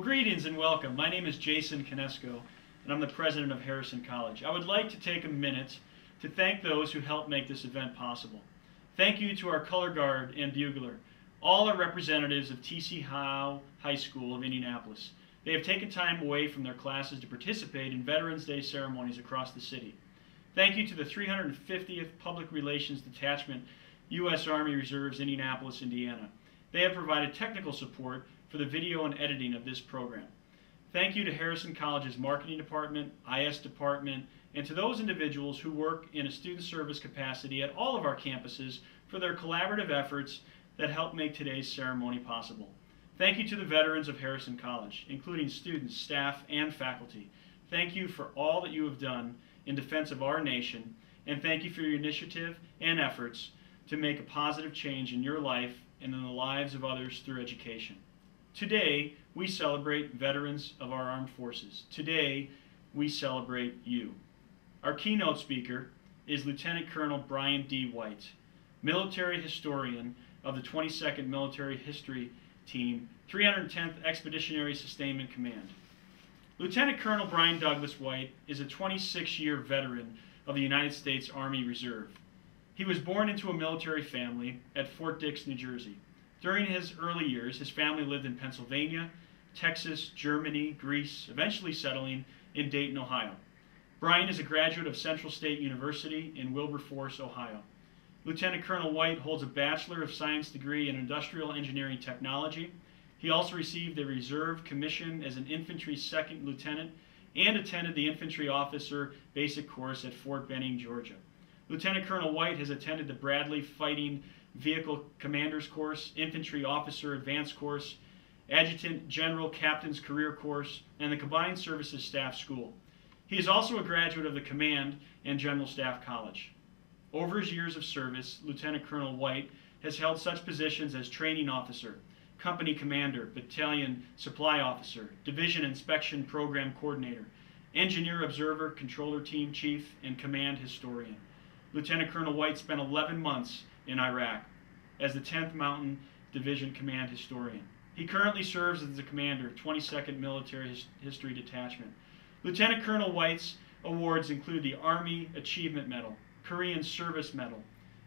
Greetings and welcome. My name is Jason Kinesko, and I'm the president of Harrison College. I would like to take a minute to thank those who helped make this event possible. Thank you to our color guard and bugler. All are representatives of T.C. Howe High School of Indianapolis. They have taken time away from their classes to participate in Veterans Day ceremonies across the city. Thank you to the 350th Public Relations Detachment, U.S. Army Reserves, Indianapolis, Indiana. They have provided technical support for the video and editing of this program. Thank you to Harrison College's marketing department, IS department, and to those individuals who work in a student service capacity at all of our campuses for their collaborative efforts that help make today's ceremony possible. Thank you to the veterans of Harrison College, including students, staff, and faculty. Thank you for all that you have done in defense of our nation, and thank you for your initiative and efforts to make a positive change in your life and in the lives of others through education. Today, we celebrate veterans of our armed forces. Today, we celebrate you. Our keynote speaker is Lieutenant Colonel Brian D. White, military historian of the 22nd Military History Team, 310th Expeditionary Sustainment Command. Lieutenant Colonel Brian Douglas White is a 26-year veteran of the United States Army Reserve. He was born into a military family at Fort Dix, New Jersey. During his early years, his family lived in Pennsylvania, Texas, Germany, Greece, eventually settling in Dayton, Ohio. Brian is a graduate of Central State University in Wilberforce, Ohio. Lieutenant Colonel White holds a Bachelor of Science degree in Industrial Engineering Technology. He also received a reserve commission as an infantry second lieutenant and attended the Infantry Officer Basic Course at Fort Benning, Georgia. Lieutenant Colonel White has attended the Bradley Fighting Vehicle Commander's Course, Infantry Officer Advanced Course, Adjutant General Captain's Career Course, and the Combined Services Staff School. He is also a graduate of the Command and General Staff College. Over his years of service, Lieutenant Colonel White has held such positions as Training Officer, Company Commander, Battalion Supply Officer, Division Inspection Program Coordinator, Engineer Observer Controller Team Chief, and Command Historian. Lieutenant Colonel White spent 11 months in Iraq as the 10th Mountain Division Command Historian. He currently serves as the commander, 22nd Military History Detachment. Lieutenant Colonel White's awards include the Army Achievement Medal, Korean Service Medal,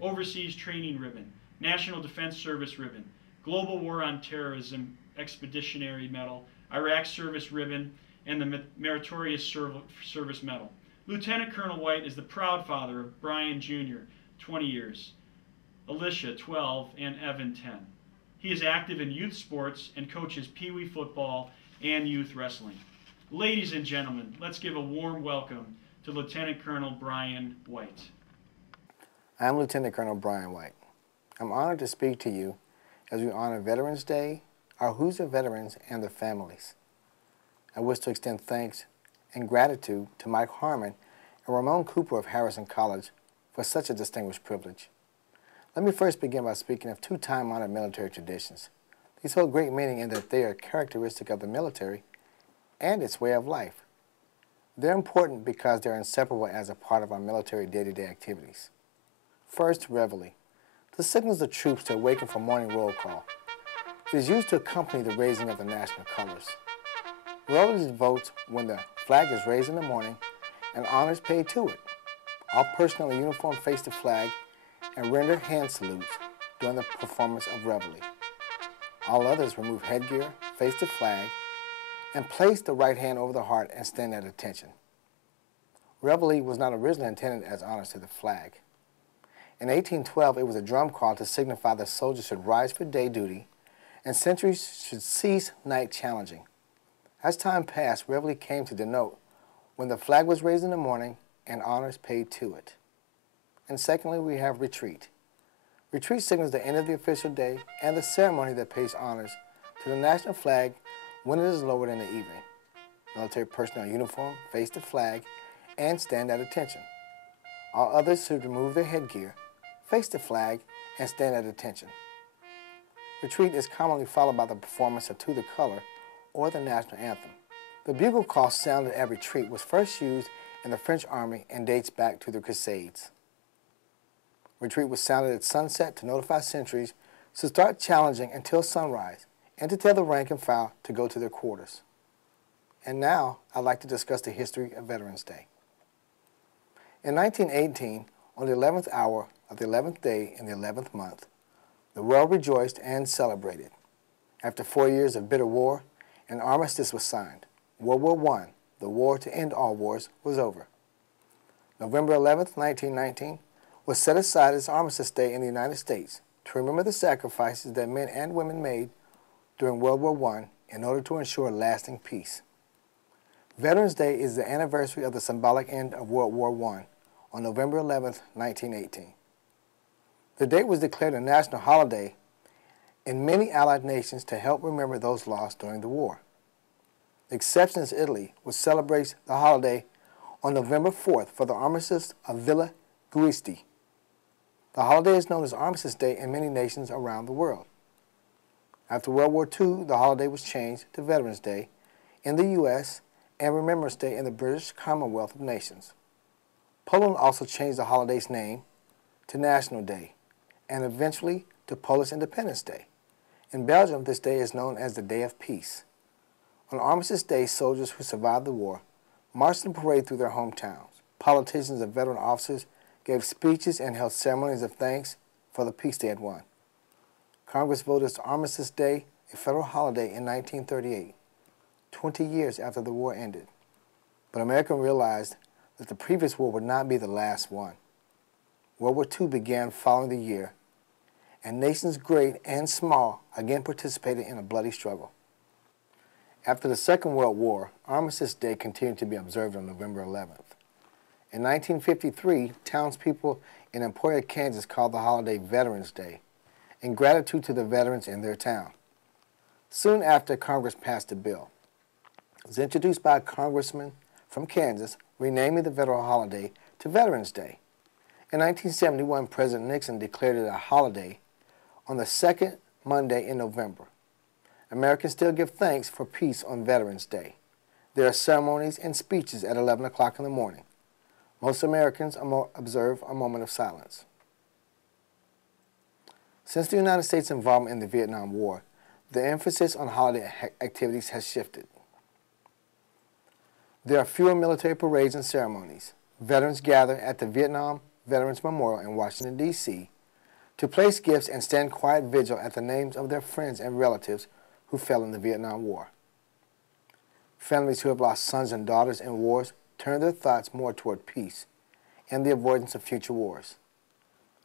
Overseas Training Ribbon, National Defense Service Ribbon, Global War on Terrorism Expeditionary Medal, Iraq Service Ribbon, and the Meritorious Service Medal. Lieutenant Colonel White is the proud father of Brian Jr., 20 years, Alicia, 12, and Evan, 10. He is active in youth sports and coaches Pee Wee football and youth wrestling. Ladies and gentlemen, let's give a warm welcome to Lieutenant Colonel Brian White. I'm Lieutenant Colonel Brian White. I'm honored to speak to you as we honor Veterans Day, our Hoosier veterans, and their families. I wish to extend thanks and gratitude to Mike Harmon and Ramon Cooper of Harrison College for such a distinguished privilege. Let me first begin by speaking of two time-honored military traditions. These hold great meaning in that they are characteristic of the military and its way of life. They're important because they're inseparable as a part of our military day-to-day activities. First, reveille. This signals the troops to awaken for morning roll call. It is used to accompany the raising of the national colors. Reveille is devoted when the flag is raised in the morning and honors paid to it. All personnel in uniform face the flag and render hand salutes during the performance of reveille. All others remove headgear, face the flag, and place the right hand over the heart and stand at attention. Reveille was not originally intended as honors to the flag. In 1812, it was a drum call to signify that soldiers should rise for day duty and sentries should cease night challenging. As time passed, reveille came to denote when the flag was raised in the morning and honors paid to it. And secondly, we have retreat. Retreat signals the end of the official day and the ceremony that pays honors to the national flag when it is lowered in the evening. Military personnel in uniform face the flag and stand at attention. All others should remove their headgear, face the flag, and stand at attention. Retreat is commonly followed by the performance of To the Color or the national anthem. The bugle call sounded at retreat was first used in the French Army and dates back to the Crusades. Retreat was sounded at sunset to notify sentries to start challenging until sunrise. and to tell the rank and file to go to their quarters. And now, I'd like to discuss the history of Veterans Day. In 1918, on the 11th hour of the 11th day in the 11th month, the world rejoiced and celebrated. After 4 years of bitter war, an armistice was signed. World War I, the war to end all wars, was over. November 11th, 1919, was set aside as Armistice Day in the United States to remember the sacrifices that men and women made during World War I in order to ensure lasting peace. Veterans Day is the anniversary of the symbolic end of World War I on November 11th, 1918. The date was declared a national holiday in many Allied nations to help remember those lost during the war. The exception is Italy, which celebrates the holiday on November 4th for the Armistice of Villa Giusti. The holiday is known as Armistice Day in many nations around the world. After World War II, the holiday was changed to Veterans Day in the U.S. and Remembrance Day in the British Commonwealth of Nations. Poland also changed the holiday's name to National Day and eventually to Polish Independence Day. In Belgium, this day is known as the Day of Peace. On Armistice Day, soldiers who survived the war marched and paraded through their hometowns. Politicians and veteran officers gave speeches and held ceremonies of thanks for the peace they had won. Congress voted Armistice Day a federal holiday in 1938, 20 years after the war ended. But America realized that the previous war would not be the last one. World War II began following the year, and nations great and small again participated in a bloody struggle. After the Second World War, Armistice Day continued to be observed on November 11th. In 1953, townspeople in Emporia, Kansas called the holiday Veterans Day in gratitude to the veterans in their town. Soon after, Congress passed a bill. It was introduced by a congressman from Kansas, renaming the federal holiday to Veterans Day. In 1971, President Nixon declared it a holiday on the second Monday in November. Americans still give thanks for peace on Veterans Day. There are ceremonies and speeches at 11 o'clock in the morning. Most Americans observe a moment of silence. Since the United States' involvement in the Vietnam War, the emphasis on holiday activities has shifted. There are fewer military parades and ceremonies. Veterans gather at the Vietnam Veterans Memorial in Washington, D.C. to place gifts and stand quiet vigil at the names of their friends and relatives who fell in the Vietnam War. Families who have lost sons and daughters in wars turn their thoughts more toward peace and the avoidance of future wars.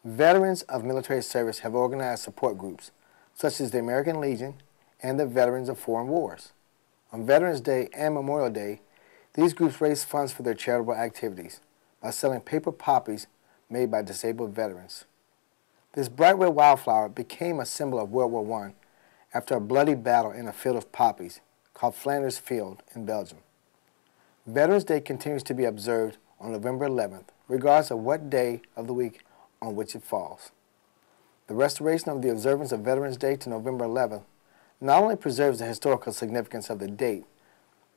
Veterans of military service have organized support groups, such as the American Legion and the Veterans of Foreign Wars. On Veterans Day and Memorial Day, these groups raise funds for their charitable activities by selling paper poppies made by disabled veterans. This bright red wildflower became a symbol of World War I after a bloody battle in a field of poppies called Flanders Field in Belgium. Veterans Day continues to be observed on November 11th, regardless of what day of the week on which it falls. The restoration of the observance of Veterans Day to November 11th not only preserves the historical significance of the date,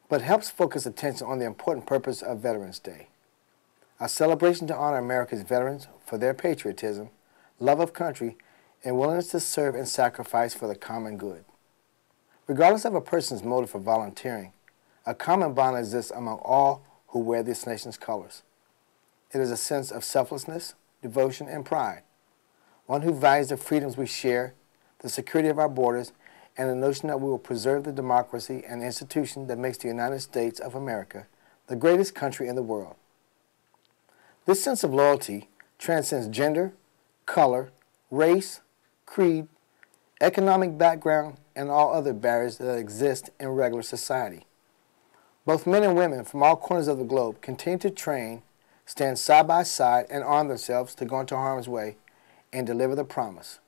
but helps focus attention on the important purpose of Veterans Day, a celebration to honor America's veterans for their patriotism, love of country, and willingness to serve and sacrifice for the common good. Regardless of a person's motive for volunteering, a common bond exists among all who wear this nation's colors. It is a sense of selflessness, devotion, and pride, one who values the freedoms we share, the security of our borders, and the notion that we will preserve the democracy and institution that makes the United States of America the greatest country in the world. This sense of loyalty transcends gender, color, race, creed, economic background, and all other barriers that exist in regular society. Both men and women from all corners of the globe continue to train, stand side by side, and arm themselves to go into harm's way and deliver the promise.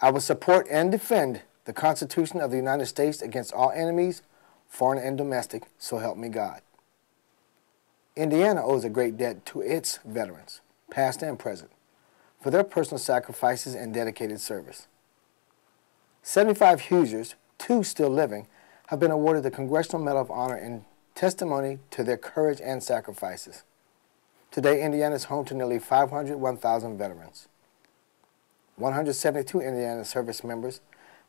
I will support and defend the Constitution of the United States against all enemies, foreign and domestic, so help me God. Indiana owes a great debt to its veterans, past and present, for their personal sacrifices and dedicated service. 75 Hoosiers, 2 still living, have been awarded the Congressional Medal of Honor in testimony to their courage and sacrifices. Today, Indiana is home to nearly 501,000 veterans. 172 Indiana service members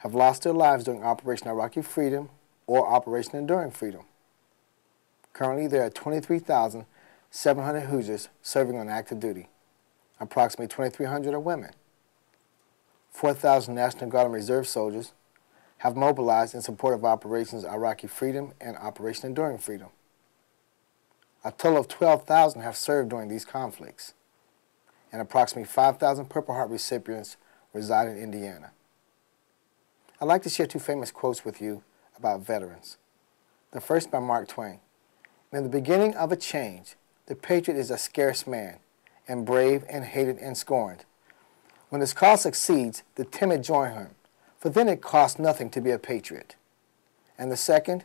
have lost their lives during Operation Iraqi Freedom or Operation Enduring Freedom. Currently, there are 23,700 Hoosiers serving on active duty. Approximately 2,300 are women. 4,000 National Guard and Reserve soldiers have mobilized in support of Operations Iraqi Freedom and Operation Enduring Freedom. A total of 12,000 have served during these conflicts, and approximately 5,000 Purple Heart recipients reside in Indiana. I'd like to share two famous quotes with you about veterans. The first by Mark Twain. In the beginning of a change, the patriot is a scarce man, and brave and hated and scorned. When his cause succeeds, the timid join him, for then it costs nothing to be a patriot. And the second,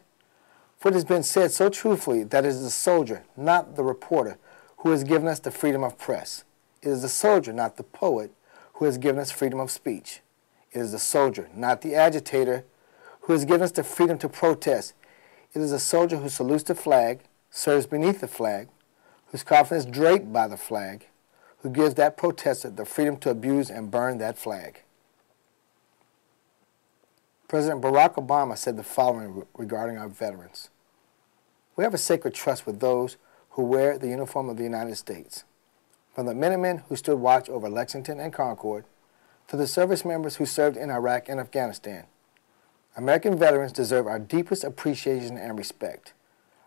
for it has been said so truthfully that it is the soldier, not the reporter, who has given us the freedom of press. It is the soldier, not the poet, who has given us freedom of speech. It is the soldier, not the agitator, who has given us the freedom to protest. It is the soldier who salutes the flag, serves beneath the flag, whose coffin is draped by the flag, who gives that protester the freedom to abuse and burn that flag. President Barack Obama said the following regarding our veterans. We have a sacred trust with those who wear the uniform of the United States. From the Minutemen who stood watch over Lexington and Concord, to the service members who served in Iraq and Afghanistan. American veterans deserve our deepest appreciation and respect.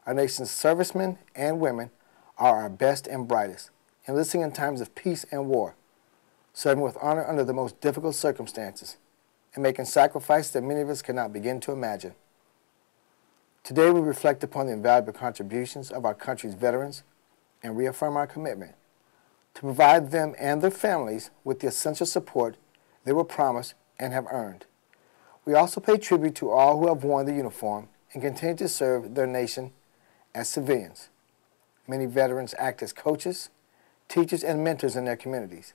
Our nation's servicemen and women are our best and brightest, enlisting in times of peace and war, serving with honor under the most difficult circumstances, and making sacrifices that many of us cannot begin to imagine. Today we reflect upon the invaluable contributions of our country's veterans and reaffirm our commitment to provide them and their families with the essential support they were promised and have earned. We also pay tribute to all who have worn the uniform and continue to serve their nation as civilians. Many veterans act as coaches, teachers, and mentors in their communities,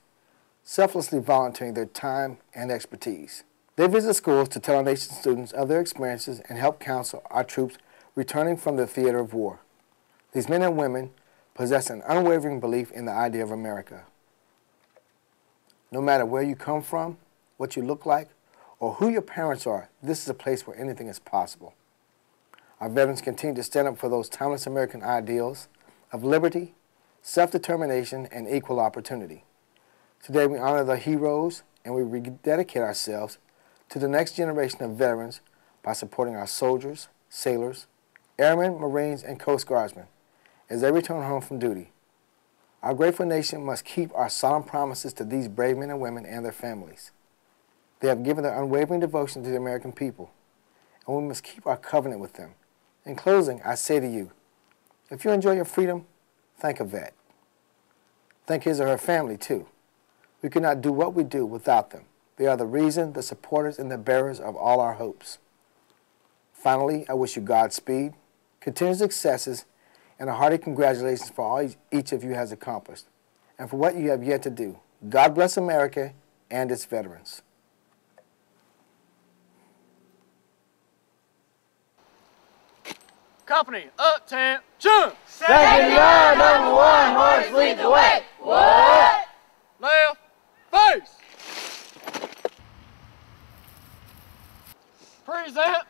selflessly volunteering their time and expertise. They visit schools to tell our nation's students of their experiences and help counsel our troops returning from the theater of war. These men and women possess an unwavering belief in the idea of America. No matter where you come from, what you look like, or who your parents are, this is a place where anything is possible. Our veterans continue to stand up for those timeless American ideals of liberty, self-determination, and equal opportunity. Today we honor the heroes and we rededicate ourselves to the next generation of veterans by supporting our soldiers, sailors, airmen, Marines, and Coast Guardsmen as they return home from duty. Our grateful nation must keep our solemn promises to these brave men and women and their families. They have given their unwavering devotion to the American people, and we must keep our covenant with them. In closing, I say to you, if you enjoy your freedom, thank a vet. Thank his or her family, too. We could not do what we do without them. They are the reason, the supporters, and the bearers of all our hopes. Finally, I wish you Godspeed, continued successes, and a hearty congratulations for all each of you has accomplished, and for what you have yet to do. God bless America and its veterans. Company, up, 10, jump! Second yard, number one, horse lead the way. What? Left, face! Present